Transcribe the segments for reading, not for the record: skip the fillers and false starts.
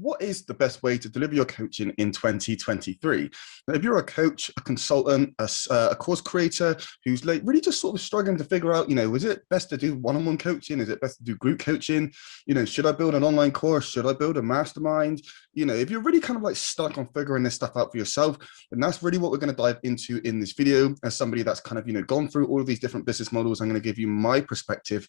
what is the best way to deliver your coaching in 2023? Now, if you're a coach, a consultant, a course creator who's like really just sort of struggling to figure out, is it best to do one-on-one coaching? Is it best to do group coaching? Should I build an online course? Should I build a mastermind? If you're really kind of like stuck on figuring this stuff out for yourself, then that's really what we're going to dive into in this video. As somebody that's kind of, gone through all of these different business models, I'm going to give you my perspective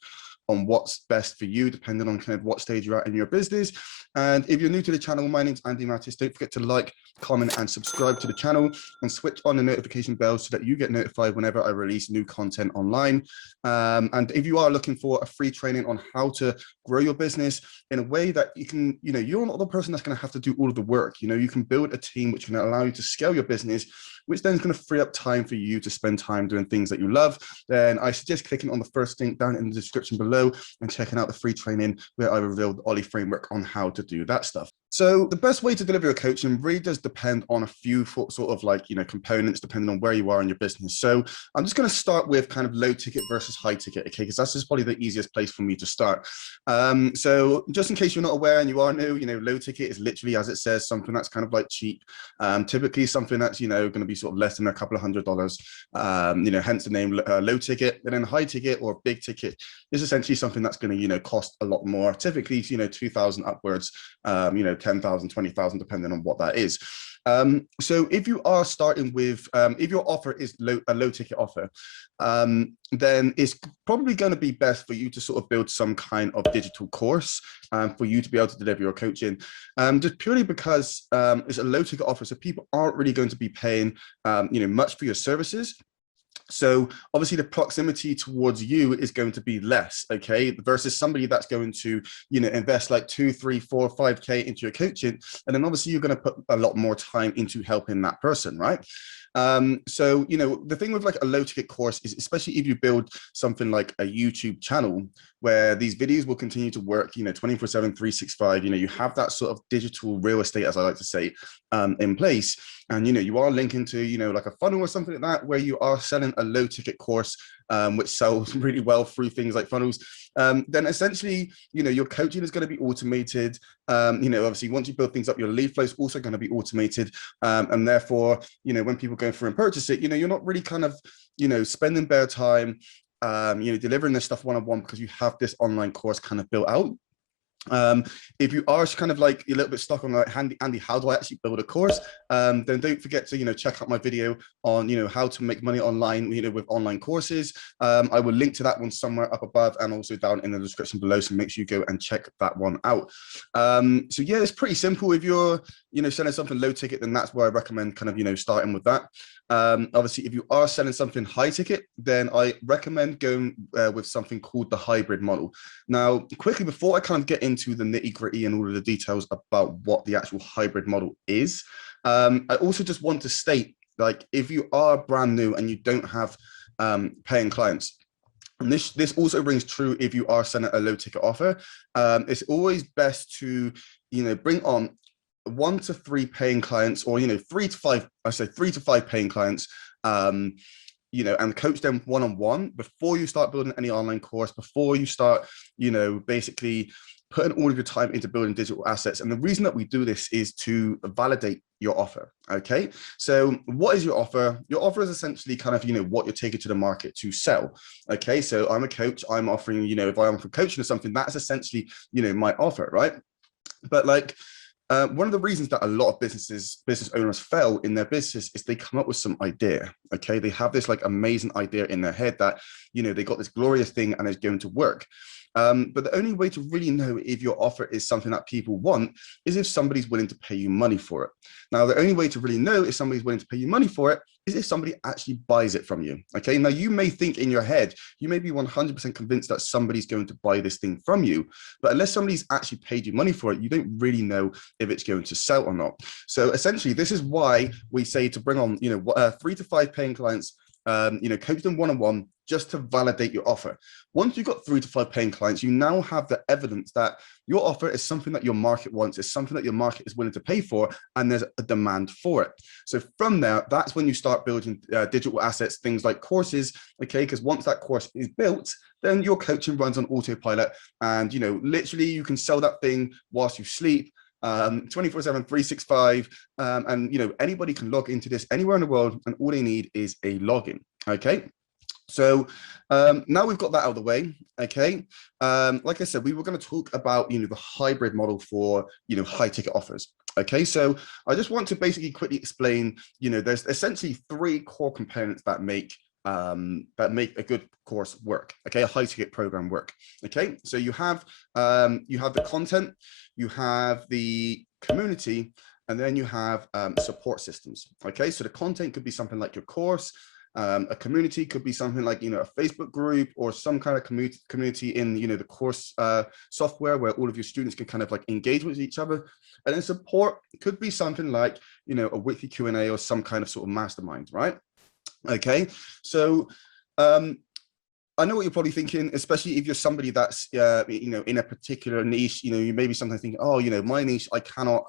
on what's best for you, depending on kind of what stage you're at in your business. And if you're new to the channel, my name's Andy Mattis. Don't forget to like, comment, and subscribe to the channel, and switch on the notification bell so that you get notified whenever I release new content online. And if you are looking for a free training on how to grow your business in a way that you can, you're not the person that's going to have to do all of the work. You can build a team which can allow you to scale your business, which then is going to free up time for you to spend time doing things that you love. Then I suggest clicking on the first link down in the description below and checking out the free training where I revealed the Ollie framework on how to do that stuff. So the best way to deliver your coaching really does depend on a few sort of like, components depending on where you are in your business. So I'm just going to start with kind of low ticket versus high ticket, okay? Because that's just probably the easiest place for me to start. So just in case you're not aware and you are new, low ticket is literally, as it says, something that's kind of like cheap. Typically something that's, going to be sort of less than a couple of $100, hence the name low ticket. And then high ticket or big ticket is essentially something that's going to, cost a lot more. Typically, 2,000 upwards, 10,000, 20,000, depending on what that is. So if you are starting with, if your offer is a low ticket offer, then it's probably going to be best for you to sort of build some kind of digital course for you to be able to deliver your coaching, just purely because it's a low ticket offer. So people aren't really going to be paying, much for your services. So obviously the proximity towards you is going to be less, okay, versus somebody that's going to, invest like 2, 3, 4, 5K into your coaching. And then obviously you're going to put a lot more time into helping that person, right? So, the thing with like a low ticket course is, especially if you build something like a YouTube channel where these videos will continue to work, 24/7, 365, you have that sort of digital real estate, as I like to say, in place. And, you are linking to, like a funnel or something like that, where you are selling a low ticket course, which sells really well through things like funnels. Then essentially, your coaching is going to be automated. Obviously once you build things up, your lead flow is also going to be automated. And therefore, when people go through and purchase it, you're not really kind of, spending bare time, delivering this stuff one-on-one because you have this online course kind of built out. If you are kind of like a little bit stuck on like, Andy, how do I actually build a course? Then don't forget to, check out my video on, how to make money online, with online courses. I will link to that one somewhere up above and also down in the description below. So make sure you go and check that one out. So yeah, it's pretty simple. If you're, selling something low ticket, then that's where I recommend kind of, starting with that. Obviously, if you are selling something high ticket, then I recommend going with something called the hybrid model. Now, quickly, before I kind of get into the nitty gritty and all of the details about what the actual hybrid model is, I also just want to state, like, if you are brand new and you don't have paying clients, and this also rings true if you are selling a low ticket offer, it's always best to, bring on 1 to 3 paying clients, or 3 to 5, I say 3 to 5 paying clients, and coach them one-on-one before you start building any online course, before you start, basically putting all of your time into building digital assets. And the reason that we do this is to validate your offer. Okay, so what is your offer? Your offer is essentially kind of, what you're taking to the market to sell. Okay, so I'm a coach, I'm offering, if I offer coaching or something, that's essentially, my offer, right? But like, one of the reasons that a lot of business owners fail in their business is they come up with some idea. Okay, they have this like amazing idea in their head that, they got this glorious thing and it's going to work. But the only way to really know if your offer is something that people want is if somebody's willing to pay you money for it. Now, the only way to really know if somebody's willing to pay you money for it is if somebody actually buys it from you. Okay, now you may think in your head, you may be 100% convinced that somebody's going to buy this thing from you, but unless somebody's actually paid you money for it, you don't really know if it's going to sell or not. So essentially, this is why we say to bring on, 3 to 5 paying clients, coach them one-on-one just to validate your offer. Once you've got 3 to 5 paying clients, you now have the evidence that your offer is something that your market wants, is something that your market is willing to pay for, and there's a demand for it. So from there, that's when you start building digital assets, things like courses, okay? Because once that course is built, then your coaching runs on autopilot, and literally you can sell that thing whilst you sleep. 24/7, 365. And, you know, anybody can log into this anywhere in the world, and all they need is a login. Okay. So now we've got that out of the way, okay. Like I said, we were going to talk about, you know, the hybrid model for, you know, high ticket offers. Okay, so I just want to basically quickly explain, you know, there's essentially 3 core components that make a good course work. Okay, a high ticket program work. Okay, so you have the content, you have the community, and then you have support systems. Okay, so the content could be something like your course. A community could be something like, you know, a Facebook group or some kind of community in, you know, the course software where all of your students can kind of like engage with each other. And then support could be something like, you know, a weekly Q&A or some kind of sort of mastermind, right? Okay, so I know what you're probably thinking, especially if you're somebody that's, you know, in a particular niche. You know, you may be sometimes thinking, oh, you know, my niche, I cannot,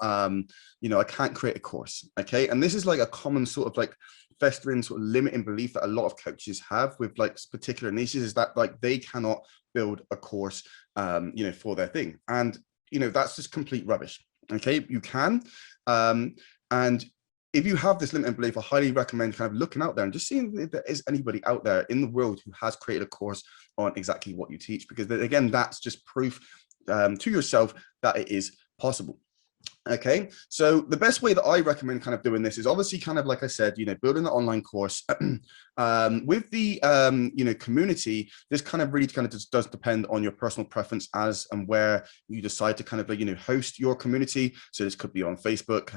you know, I can't create a course. Okay, and this is like a common sort of like festering sort of limiting belief that a lot of coaches have with like particular niches, is that like they cannot build a course, you know, for their thing. And, you know, that's just complete rubbish. Okay, you can. And if you have this limiting belief, I highly recommend kind of looking out there and just seeing if there is anybody out there in the world who has created a course on exactly what you teach, because again, that's just proof to yourself that it is possible. Okay, so the best way that I recommend kind of doing this is obviously kind of like I said, you know, building an online course. With the you know, community, this kind of really kind of just does depend on your personal preference as and where you decide to kind of, you know, host your community. So this could be on Facebook,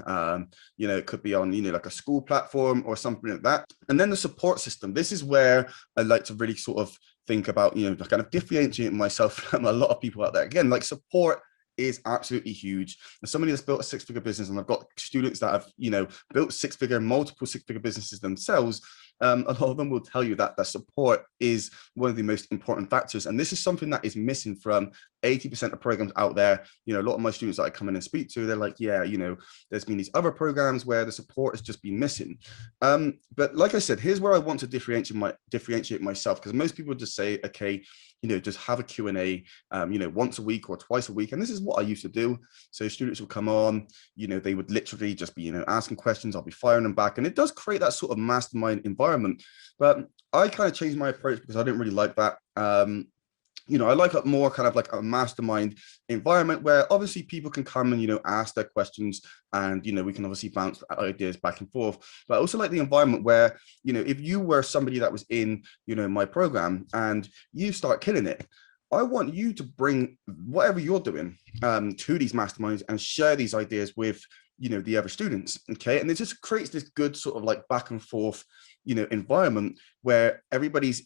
you know, it could be on, you know, like a school platform or something like that. And then the support system, this is where I like to really sort of think about, you know, kind of differentiating myself from a lot of people out there. Again, like support is absolutely huge. As somebody that's built a 6-figure business, and I've got students that have, you know, built multiple 6-figure businesses themselves, a lot of them will tell you that support is one of the most important factors. And this is something that is missing from 80% of programs out there. You know, a lot of my students that I come in and speak to, they're like, yeah, you know, there's been these other programs where the support has just been missing. But like I said, here's where I want to differentiate myself, because most people just say, okay, you know, just have a Q&A, you know, once a week or twice a week. And this is what I used to do. So students will come on, you know, they would literally just be, you know, asking questions. I'll be firing them back. And it does create that sort of mastermind environment. But I kind of changed my approach because I didn't really like that. You know, I like a more kind of like a mastermind environment where obviously people can come and, you know, ask their questions, and, you know, we can obviously bounce ideas back and forth. But I also like the environment where, you know, if you were somebody that was in, you know, my program and you start killing it, I want you to bring whatever you're doing to these masterminds and share these ideas with, you know, the other students. Okay, and it just creates this good sort of like back and forth, you know, environment where everybody's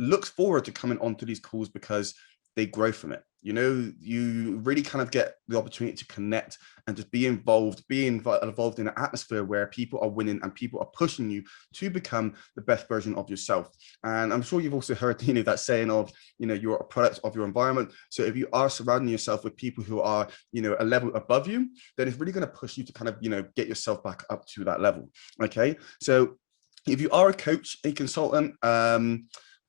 looks forward to coming onto these calls because they grow from it. You know, you really kind of get the opportunity to connect and just be involved in an atmosphere where people are winning and people are pushing you to become the best version of yourself. And I'm sure you've also heard, you know, that saying of, you know, you're a product of your environment. So if you are surrounding yourself with people who are, you know, a level above you, then it's really going to push you to kind of, you know, get yourself back up to that level. Okay, so if you are a coach, a consultant,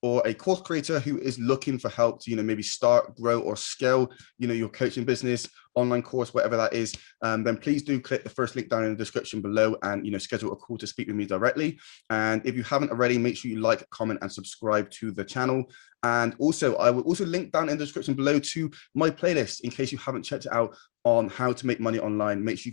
or a course creator who is looking for help to, you know, maybe start, grow, or scale, you know, your coaching business, online course, whatever that is, then please do click the first link down in the description below and, you know, schedule a call to speak with me directly. And if you haven't already, make sure you like, comment, and subscribe to the channel. And also, I will also link down in the description below to my playlist in case you haven't checked it out on how to make money online. Make sure you